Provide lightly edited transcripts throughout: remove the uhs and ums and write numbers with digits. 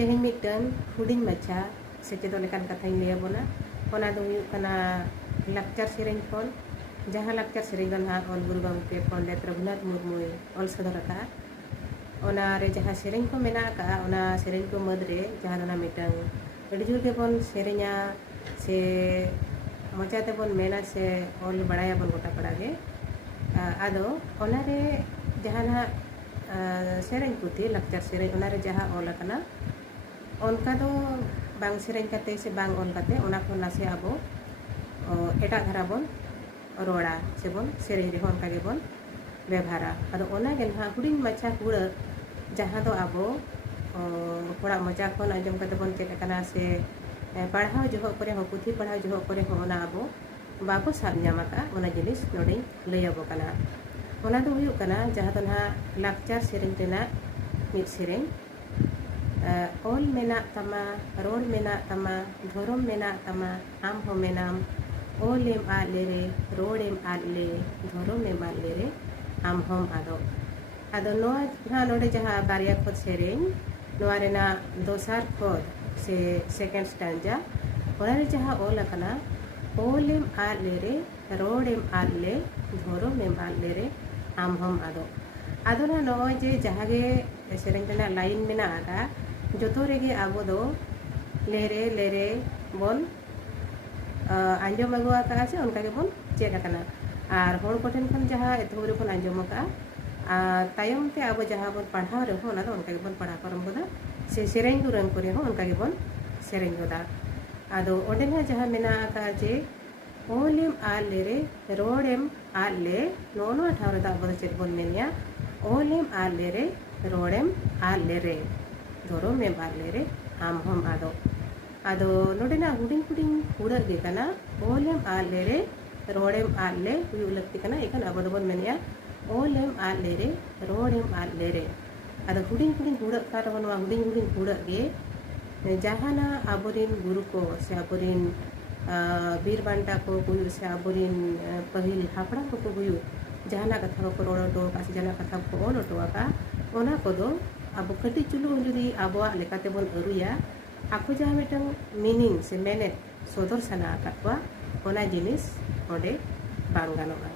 तेहें mitten हुडिंग मच्छा सेचेदो लेकान कथाई ले बोना ओना दो हुयुग कना लाक्चर सेरेंग कोन जहाँ लाक्चर सेरेंग दन हाथ ऑल गुरु गंके पंडित रघुनाथ मुर्मू ऑल सदर का ओना रे जहाँ सेरेंग को मेना का ओना सेरेंग को मदरे जहाँ दना मिटन अड़ी जुर के बोन सेरेंगा से मचाते बोन मेना से ऑल बड़ाया बोन गोटा पड़ागे आदो ओना रे जहाँ ना सेरेंग पुती लाक्चर सेरेंग ओना रे जहाँ ऑल कना उनका दो बांग सेरेंग कते से बांग ऑल कते ओना को नासे आबो एटा धारा बोन रोड़ा से बोन सेरेंग रे उनका के बोन व्यवहारा अदो ओना के ना हुडिंग मच्छा हुड़ जहाँ दो आबो थोड़ा मजा खन आजम कते बोन चेक कना से पढ़ाओ जोह करे हो पुथी पढ़ाओ जोह करे हो ओना आबो बाबो साब ᱧᱟᱢᱟᱠᱟ ओना जिनिस नोडे लैयाबो कना ओना दो हुयुग कना जहाँ दो ना लाक्चर सेरेंग रेना मिट सेरेंग ऑल मेना तमा रोड मेना तमा धोरम मेना तमा आम हो मेनाम ओलेम आले रे रोडेम आले धोरम एम आले रे आम होम आदो आदो नोआ नोडे जहाँ बारिया खोद सेरेंग नोआ रेना दोसार खोद से सेकेंड स्टैंजा ओना रे जहाँ ऑल कना ओलेम आले रे रोडेम आले धोरम एम आले रे आम होम आदो आदो ना नोय जे जहाँ गे सेरेंग रेना लाइन मेना आगा जोतो रेगे आबो दो लेरे बोन आंजम अगुआ का से उनका के बोन चेक करना और होड़ कोठेन खन जहाँ एथोरे बोन आंजम का तायम ते आबो जहाँ बोन पढ़ाव रे हो ना तो उनका के बोन पढ़ा परम बोदा से सेरेंग दु रंग करे हो उनका के बोन सेरेंग बोदा आदो ओडे ना जहाँ मेना का जे ओलेम आले रे रोडेम आले नोनो अठाव रे दा बोन चेक बोन मेनिया ओलेम आले रे रोडेम आले रे धोरो में बाले रे आम हम आदो आदो नोडेना हुडिंग हुडिंग हुड़ा गे कना ओलेम आले रे रोडेम आले हुयुग लगती कना एखन अब दोबन मेनिया ओलेम आले रे रोडेम आले रे आदो हुडिंग हुडिंग हुड़ा का रवनवा हुडिंग हुडिंग हुड़ा गे जहाना आबोरिन गुरु को से आबोरिन बीर बांटा को गुयु से आबोरिन पहिल हापड़ा को गुयु जहाना कथा को रोड टो का से जहाना कथा को ओल टो का ओना को दो अब कटी चुलू जुदी आबोआ लेकाते बोन अरुया आको जहाँ मिटन मीनिंग से मेने सदर सना आकातवा ओना जिनिस ओडे बांग गानोगा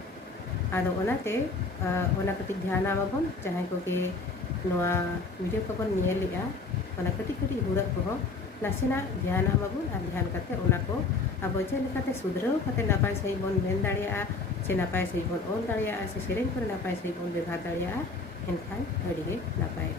आदो ओनाते ओना कटी ध्यान आमाबोन जहाँ को के नोआ वीडियो को बोन नियलिया ओना कटी कटी हुड़ा को नासेना ध्यान आमाबोन आ ध्यान करते ओना को अब जे लेकाते सुधराव कते नापाय सही बोन मेन दाड़िया से नापाय सही बोन ओल दाड़िया से सेरेंग पर नापाय सही बोन व्यवहार दाड़िया एनखान अडिगे नापाय